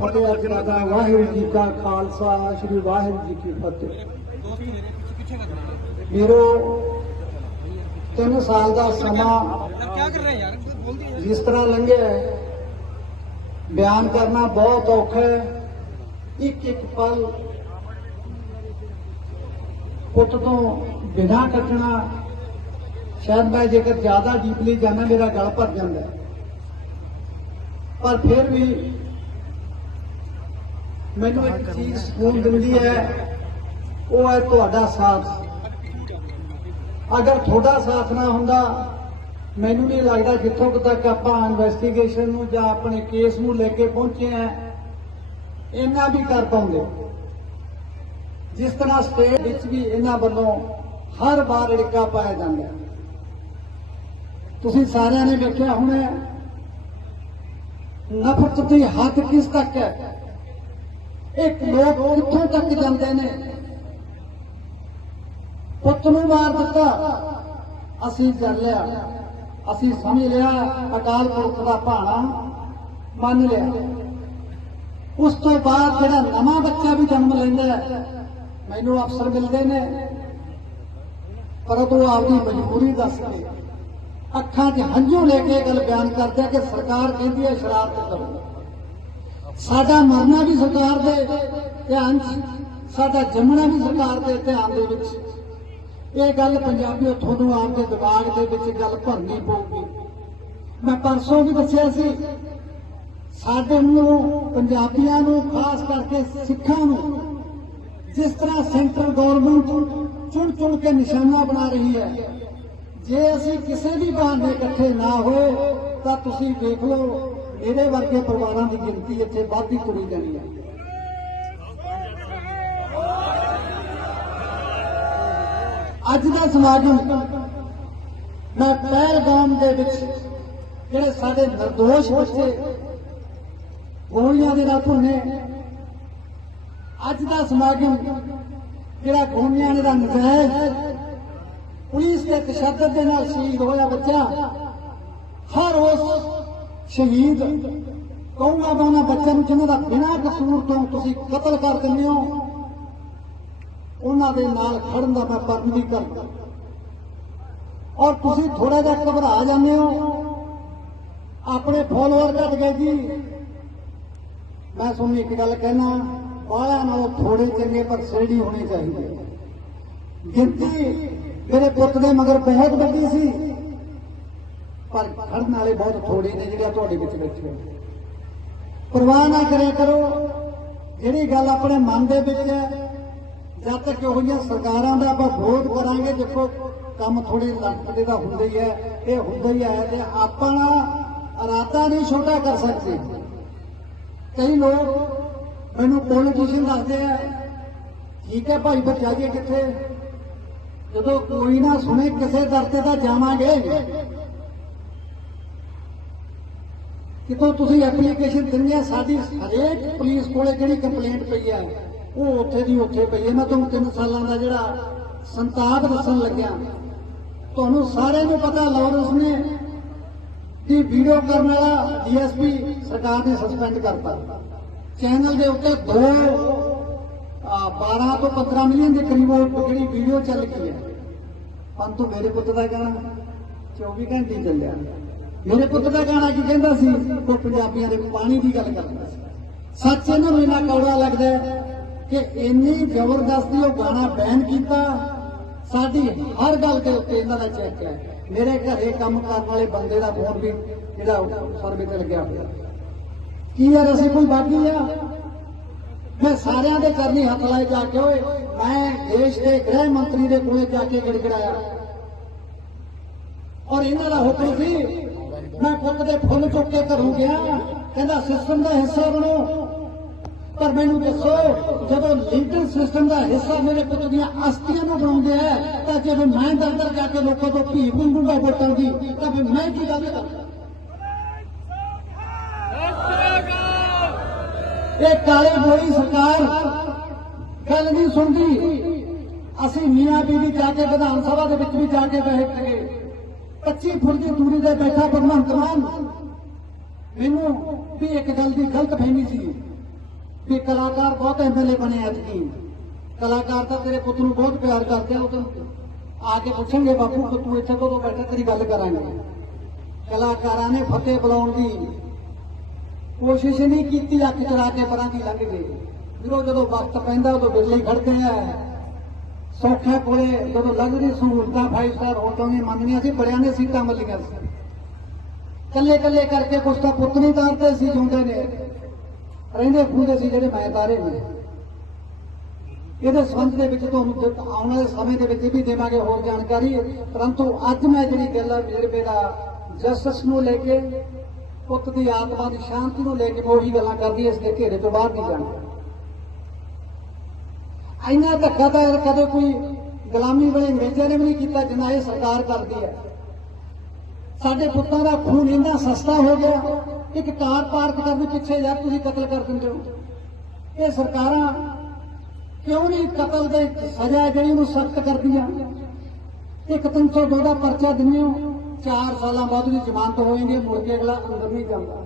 ਫਤਿਹ ਅਰਜਨ ਦਾ ਵਾਹਿਗੁਰੂ ਜੀ ਕਾ ਖਾਲਸਾ, ਸ੍ਰੀ ਵਾਹਿਗੁਰੂ ਜੀ ਕੀ ਫਤਿਹ। ਵੀਰੋ 3 ਸਾਲ ਦਾ ਸਮਾਂ ਜਿਸ ਤਰ੍ਹਾਂ ਲੰਘਿਆ ਬਿਆਨ ਕਰਨਾ ਬਹੁਤ ਔਖਾ ਹੈ। ਇੱਕ ਇੱਕ ਪਲ ਪੁੱਤ ਤੋਂ ਬਿਨਾਂ ਕੱਟਣਾ, ਸ਼ਾਇਦ ਮੈਂ ਜੇਕਰ ਜ਼ਿਆਦਾ ਡੀਪਲੀ ਜਾਣਾ, ਮੇਰਾ ਗਲ ਭਰ ਜਾਂਦਾ ਪਰ ਫਿਰ ਵੀ ਮੈਨੂੰ ਇੱਕ ਚੀਜ਼ ਸਕੂਨ ਦਿੰਦੀ ਹੈ, ਉਹ ਹੈ ਤੁਹਾਡਾ ਸਾਥ। ਅਗਰ ਤੁਹਾਡਾ ਸਾਥ ਨਾ ਹੁੰਦਾ, ਮੈਨੂੰ ਨਹੀਂ ਲੱਗਦਾ ਜਿੱਥੋਂ ਤੱਕ ਆਪਾਂ ਇਨਵੈਸਟੀਗੇਸ਼ਨ ਨੂੰ ਜਾਂ ਆਪਣੇ ਕੇਸ ਨੂੰ ਲੈ ਕੇ ਪਹੁੰਚੇ ਆ ਇੰਨਾ ਵੀ ਕਰ ਪਾਉਂਦੇ ਜਿਸ ਤਰ੍ਹਾਂ ਸਟੇਟ ਵਿੱਚ ਵੀ ਇਹਨਾਂ ਵੱਲੋਂ ਹਰ ਵਾਰ ਅੜਿੱਕਾ ਪਾਇਆ ਜਾਂਦਾ ਤੁਸੀਂ ਸਾਰਿਆਂ ਨੇ ਵੇਖਿਆ ਹੋਣਾ ਨਫ਼ਰਤ ਦੀ ਹੱਦ ਕਿਸ ਤੱਕ ਹੈ? ਇੱਕ ਲੋਕ ਕਿੱਥੋਂ ਤੱਕ ਜਾਂਦੇ ਨੇ? ਪੁੱਤ ਨੂੰ ਮਾਰ ਦਿੱਤਾ। ਅਸੀਂ ਕਰ ਲਿਆ। ਅਸੀਂ ਸਮਝ ਲਿਆ, ਅਕਾਲ ਪੁਰਖ ਦਾ ਭਾਣਾ ਮੰਨ ਲਿਆ। ਉਸ ਤੋਂ ਬਾਅਦ ਜਿਹੜਾ ਨਵਾਂ ਬੱਚਾ ਵੀ ਜਨਮ ਲੈਂਦਾ ਮੈਨੂੰ ਅਫਸਰ ਮਿਲਦੇ ਨੇ। ਪਰ ਪਰੰਤੂ ਆਪਦੀ ਮਜਬੂਰੀ ਦੱਸ ਕੇ ਅੱਖਾਂ 'ਚ ਹੰਝੂ ਲੈ ਕੇ ਇਹ ਗੱਲ ਬਿਆਨ ਕਰਦਾ ਕਿ ਸਰਕਾਰ ਕਹਿੰਦੀ ਹੈ ਸ਼ਰਾਰਤ ਕਰੋ। ਸਾਡਾ ਮਰਨਾ ਵੀ ਸਰਕਾਰ ਦੇ ਧਿਆਨ 'ਚ, ਸਾਡਾ ਜੰਮਣਾ ਵੀ ਸਰਕਾਰ ਦੇ ਧਿਆਨ ਦੇ ਵਿੱਚ। ਇਹ ਗੱਲ ਪੰਜਾਬੀਓ ਤੁਹਾਨੂੰ ਆਪਦੇ ਦਿਮਾਗ ਦੇ ਵਿੱਚ ਗੱਲ ਭਰਨੀ ਪਊਗੀ। ਮੈਂ ਪਰਸੋਂ ਵੀ ਦੱਸਿਆ ਸੀ, ਸਾਡੇ ਨੂੰ ਪੰਜਾਬੀਆਂ ਨੂੰ, ਖਾਸ ਕਰਕੇ ਸਿੱਖਾਂ ਨੂੰ, ਜਿਸ ਤਰ੍ਹਾਂ ਸੈਂਟਰ ਗਵਰਨਮੈਂਟ ਚੁਣ ਚੁਣ ਕੇ ਨਿਸ਼ਾਨਾ ਬਣਾ ਰਹੀ ਹੈ, ਜੇ ਅਸੀਂ ਕਿਸੇ ਵੀ ਬਹਾਨੇ ਇਕੱਠੇ ਨਾ ਹੋਏ, ਤਾਂ ਤੁਸੀਂ ਦੇਖ ਲਓ ਇਹਦੇ ਵਰਗੇ ਪਰਿਵਾਰਾਂ ਦੀ ਗਿਣਤੀ ਇੱਥੇ ਵੱਧਦੀ ਤੁਰੀ ਜਾਣੀ ਹੈ। ਅੱਜ ਦਾ ਸਮਾਗਮ ਮੈਂ ਪਹਿਲਗਾਮ ਦੇ ਵਿੱਚ ਜਿਹੜੇ ਸਾਡੇ ਨਿਰਦੋਸ਼ ਬੱਚੇ ਗੋਲੀਆਂ ਦੇ ਨਾਲ ਭੁੰਨੇ, ਅੱਜ ਦਾ ਸਮਾਗਮ ਜਿਹੜਾ ਗੋਲੀਆਂ ਦਾ ਨਜਾਇਜ਼ ਪੁਲਿਸ ਦੇ ਤਸ਼ੱਦਦ ਦੇ ਨਾਲ ਸ਼ਹੀਦ ਹੋਇਆ ਬੱਚਾ, ਹਰ ਉਸ ਸ਼ਹੀਦ। ਕਹੂੰਗਾ ਮੈਂ ਉਹਨਾਂ ਬੱਚਿਆਂ ਨੂੰ ਜਿਨ੍ਹਾਂ ਦਾ ਬਿਨਾਂ ਕਸੂਰ ਤੋਂ ਤੁਸੀਂ ਕਤਲ ਕਰ ਦਿੰਦੇ ਹੋ, ਉਹਨਾਂ ਦੇ ਨਾਲ ਖੜਨ ਦਾ ਮੈਂ ਪਰਨ ਵੀ ਕਰਦਾ। ਔਰ ਤੁਸੀਂ ਥੋੜਾ ਜਿਹਾ ਘਬਰਾ ਜਾਂਦੇ ਹੋ। ਆਪਣੇ ਫੋਲੋਅਰ ਘਟ ਗਏ ਜੀ। ਮੈਂ ਤੁਹਾਨੂੰ ਇੱਕ ਗੱਲ ਕਹਿਣਾ ਬਾਹਲਾ ਨਾਲੋਂ ਥੋੜੇ ਚੰਗੇ ਪਰ ਸੇੜੀ ਹੋਣੀ ਚਾਹੀਦੀ ਗਿਣਤੀ ਮੇਰੇ ਪੁੱਤ ਦੇ ਮਗਰ ਬਹੁਤ ਵੱਡੀ ਸੀ। ਪਰ ਖੜਨ ਵਾਲੇ ਬਹੁਤ ਥੋੜੇ ਨੇ ਜਿਹੜੇ ਤੁਹਾਡੇ ਵਿੱਚ ਬੈਠੇ ਹੋਏ ਪਰਵਾਹ ਨਾ ਕਰਿਆ ਕਰੋ। ਜਿਹੜੀ ਗੱਲ ਆਪਣੇ ਮਨ ਦੇ ਵਿੱਚ ਹੈ, ਜਦ ਤੱਕ ਇਹੋ ਜਿਹੀਆਂ ਸਰਕਾਰਾਂ ਦਾ ਆਪਾਂ ਵਿਰੋਧ ਕਰਾਂਗੇ, ਦੇਖੋ ਕੰਮ ਥੋੜੇ ਲਟਪਟੇ ਦਾ ਹੁੰਦਾ ਹੀ ਹੈ, ਇਹ ਹੁੰਦਾ ਹੀ ਹੈ ਤੇ ਆਪਣਾ ਇਰਾਦਾ ਨਹੀਂ ਛੋਟਾ ਕਰ ਸਕਦੇ। ਕਈ ਲੋਕ ਮੈਨੂੰ ਪੋਲੀਟੀਸ਼ੀਅਨ ਦੱਸਦੇ ਆ, ਠੀਕ ਹੈ ਭਾਈ ਬੱਚਾ ਜੀ ਕਿੱਥੇ? ਜਦੋਂ ਕੋਈ ਨਾ ਸੁਣੇ, ਕਿਸੇ ਦਰ ਦਾ ਜਾਵਾਂਗੇ। ਕਿਤੋਂ ਤੁਸੀਂ ਐਪਲੀਕੇਸ਼ਨ ਦਿੰਦੇ ਆ? ਸਾਡੀ ਹਰੇਕ ਪੁਲਿਸ ਕੋਲੇ ਜਿਹੜੀ ਕੰਪਲੇਂਟ ਪਈ ਆ ਉਹ ਉੱਥੇ ਦੀ ਉੱਥੇ ਪਈ ਹੈ ਮੈਂ ਤੁਹਾਨੂੰ ਤਿੰਨ ਸਾਲਾਂ ਦਾ ਜਿਹੜਾ ਸੰਤਾਪ ਦੱਸਣ ਲੱਗਿਆ। ਤੁਹਾਨੂੰ ਸਾਰਿਆਂ ਨੂੰ ਪਤਾ ਲਾਰੈਂਸ ਨੇ ਕਿ ਵੀਡੀਓ ਕਰਨ ਵਾਲਾ ਡੀਐਸਪੀ ਸਰਕਾਰ ਨੇ ਸਸਪੈਂਡ ਕਰਤਾ। ਚੈਨਲ ਦੇ ਉੱਤੇ ਦੋ ਆ, 12 ਤੋਂ 15 ਮਿਲੀਅਨ ਦੇ ਕਰੀਬ ਜਿਹੜੀ ਵੀਡੀਓ ਚੱਲ ਗਈ ਹੈ। ਪੰਤੂ ਮੇਰੇ ਪੁੱਤ ਦਾ ਕਹਿਣਾ 24 ਘੰਟੇ ਚੱਲਿਆ। ਮੇਰੇ ਪੁੱਤ ਦਾ ਗਾਣਾ ਕੀ ਕਹਿੰਦਾ ਸੀ? ਉਹ ਪੰਜਾਬੀਆਂ ਦੇ ਪਾਣੀ ਦੀ ਗੱਲ ਕਰਦਾ ਸੀ। ਸੱਚ ਇਹਨਾਂ ਨੂੰ ਇੰਨਾ ਕੌੜਾ ਲੱਗਦਾ ਕਿ ਇੰਨੀ ਜ਼ਬਰਦਸਤੀ ਉਹ ਗਾਣਾ ਬੈਨ ਕੀਤਾ। ਸਾਡੀ ਹਰ ਗੱਲ ਦੇ ਉੱਤੇ ਇਹਨਾਂ ਦਾ ਚੈੱਕ ਹੈ। ਮੇਰੇ ਘਰੇ ਕੰਮ ਕਰਨ ਵਾਲੇ ਬੰਦੇ ਦਾ ਫੋਨ ਵੀ ਜਿਹੜਾ ਸਰਵੇ ਤੇ ਲੱਗਿਆ ਹੋਇਆ। ਕੀ ਯਾਰ, ਅਸੀਂ ਕੋਈ ਬਾਗੀ ਆ? ਮੈਂ ਸਾਰਿਆਂ ਦੇ ਕਰਨੀ ਹੱਥ ਲਾਏ ਜਾ ਕੇ ਓਏ। ਮੈਂ ਦੇਸ਼ ਦੇ ਗ੍ਰਹਿ ਮੰਤਰੀ ਦੇ ਕੋਲੇ ਜਾ ਕੇ ਗੜਗੜਾਇਆ। ਔਰ ਇਹਨਾਂ ਦਾ ਹੁਕਮ ਸੀ ਮੈਂ ਪੁੱਤ ਦੇ ਫੁੱਲ ਚੁੱਕ ਕੇ ਘਰੋਂ ਗਿਆ। ਕਹਿੰਦਾ ਸਿਸਟਮ ਦਾ ਹਿੱਸਾ ਬਣੋ। ਪਰ ਮੈਨੂੰ ਦੱਸੋ, ਜਦੋਂ ਲੀਗਲ ਸਿਸਟਮ ਦਾ ਹਿੱਸਾ ਮੇਰੇ ਪੁੱਤ ਦੀਆਂ ਅਸਤੀਆਂ ਨੂੰ ਬਣਾਉਂਦੇ ਆ, ਤਾਂ ਜਦੋਂ ਮੈਂ ਦਫ਼ਤਰ ਜਾ ਕੇ ਲੋਕਾਂ ਤੋਂ ਭੀਖ ਮੰਗੂਗਾ ਵੋਟਾਂ ਦੀ ਤਾਂ ਫਿਰ ਮੈਂ ਕੀ ਗੱਲ ਕਰਾਂ? ਇਹ ਕਾਲੇ ਗੋਰੀ ਸਰਕਾਰ ਗੱਲ ਨਹੀਂ ਸੁਣਦੀ। ਅਸੀਂ ਮੀਆਂ ਬੀਬੀ ਜਾ ਕੇ ਵਿਧਾਨ ਸਭਾ ਦੇ ਵਿੱਚ ਵੀ ਜਾ ਕੇ ਬੈਠ ਗਏ 25 ਫੁੱਟ ਦੀ ਦੂਰੀ ਤੇ ਬੈਠਾ ਭਗਵੰਤ ਮਾਨ ਮੈਨੂੰ ਵੀ ਇੱਕ ਗੱਲ ਦੀ ਗਲਤ ਫਹਿਮੀ ਸੀ ਵੀ ਕਲਾਕਾਰ ਬਹੁਤ ਐਮਐਲਏ ਬਣੇ ਅੱਜ ਕੀ ਕਲਾਕਾਰ ਤਾਂ ਤੇਰੇ ਪੁੱਤ ਨੂੰ ਬਹੁਤ ਪਿਆਰ ਕਰਦੇ ਆ, ਉਹ ਤਾਂ ਆ ਕੇ ਪੁੱਛਣਗੇ, ਬਾਪੂ ਕਿ ਤੂੰ ਇੱਥੇ ਕਦੋਂ ਬੈਠਾ? ਤੇਰੀ ਗੱਲ ਕਰਾਂਗੇ। ਕਲਾਕਾਰਾਂ ਨੇ ਫਤਿਹ ਬੁਲਾਉਣ ਦੀ ਕੋਸ਼ਿਸ਼ ਨਹੀਂ ਕੀਤੀ, ਅੱਖ ਚਰਾ ਕੇ ਪਰਾਂ ਦੀ ਲੰਘ ਗਏ। ਜਦੋਂ ਜਦੋਂ ਵਕਤ ਪੈਂਦਾ, ਉਦੋਂ ਬਿਰਲੇ ਖੜਦੇ ਆ। ਸੌਖੇ ਕੋਲੇ ਜਦੋਂ ਲਗਜ਼ਰੀ ਸਹੂਲਤਾਂ ਫਾਈਵ ਸਟਾਰ ਹੋਟਲਾਂ ਮੰਨਣੀਆਂ ਸੀ, ਬੜਿਆਂ ਨੇ ਸੀਟਾਂ ਮੱਲੀਆਂ ਸੀ। ਕੱਲੇ ਕੱਲੇ ਕਰਕੇ ਕੁਛ ਤਾਂ ਪੁੱਤ ਨਹੀਂ ਤਾਰਦੇ ਸੀ ਜੁੰਦੇ ਨੇ। ਰਹਿੰਦੇ ਖੁੰਦੇ ਸੀ ਜਿਹੜੇ ਮੈਂ ਤਾਰੇ ਨੇ। ਇਹਦੇ ਸੰਬੰਧ ਦੇ ਵਿੱਚ ਤੁਹਾਨੂੰ ਆਉਣ ਵਾਲੇ ਸਮੇਂ ਦੇ ਵਿੱਚ ਵੀ ਦੇਵਾਂਗੇ ਹੋਰ ਜਾਣਕਾਰੀ। ਪਰੰਤੂ ਅੱਜ ਮੈਂ ਜਿਹੜੀ ਗੱਲ ਹੈ ਮੇਰੇ ਦਾ ਜਸਟਿਸ ਨੂੰ ਲੈ ਕੇ, ਪੁੱਤ ਦੀ ਆਤਮਾ ਦੀ ਸ਼ਾਂਤੀ ਨੂੰ ਲੈ ਕੇ ਮੈਂ ਉਹੀ ਗੱਲਾਂ ਕਰਦੀ ਇਸ ਦੇ ਘੇਰੇ ਤੋਂ ਬਾਹਰ ਨਹੀਂ ਜਾਣਾ। ਇੰਨਾ ਧੱਕਾ ਤਾਂ ਕਦੇ ਕੋਈ ਗੁਲਾਮੀ ਵਾਲੇ ਅੰਗਰੇਜ਼ਾਂ ਨੇ ਵੀ ਨਹੀਂ ਕੀਤਾ ਜਿੰਨਾ ਇਹ ਸਰਕਾਰ ਕਰਦੀ ਹੈ। ਸਾਡੇ ਪੁੱਤਾਂ ਦਾ ਖੂਨ ਇੰਨਾ ਸਸਤਾ ਹੋ ਗਿਆ, ਇੱਕ ਕਾਰ ਪਾਰਕ ਕਰਨ ਪਿੱਛੇ ਯਾਰ ਤੁਸੀਂ ਕਤਲ ਕਰ ਦਿੰਦੇ ਹੋ। ਇਹ ਸਰਕਾਰਾਂ ਕਿਉਂ ਨਹੀਂ ਕਤਲ ਦੇ ਸਜ਼ਾ ਜਿਹੜੀ ਉਹਨੂੰ ਸਖਤ ਕਰਦੀਆਂ? ਇੱਕ 302 ਦਾ ਪਰਚਾ ਦਿੰਦੇ ਹੋ 4 ਸਾਲਾਂ ਬਾਅਦ ਉਹਦੀ ਜ਼ਮਾਨਤ ਹੋ ਜਾਂਦੀ ਹੈ, ਮੁੜ ਕੇ ਅਗਲਾ ਅੰਦਰ ਨਹੀਂ ਜਾਂਦਾ।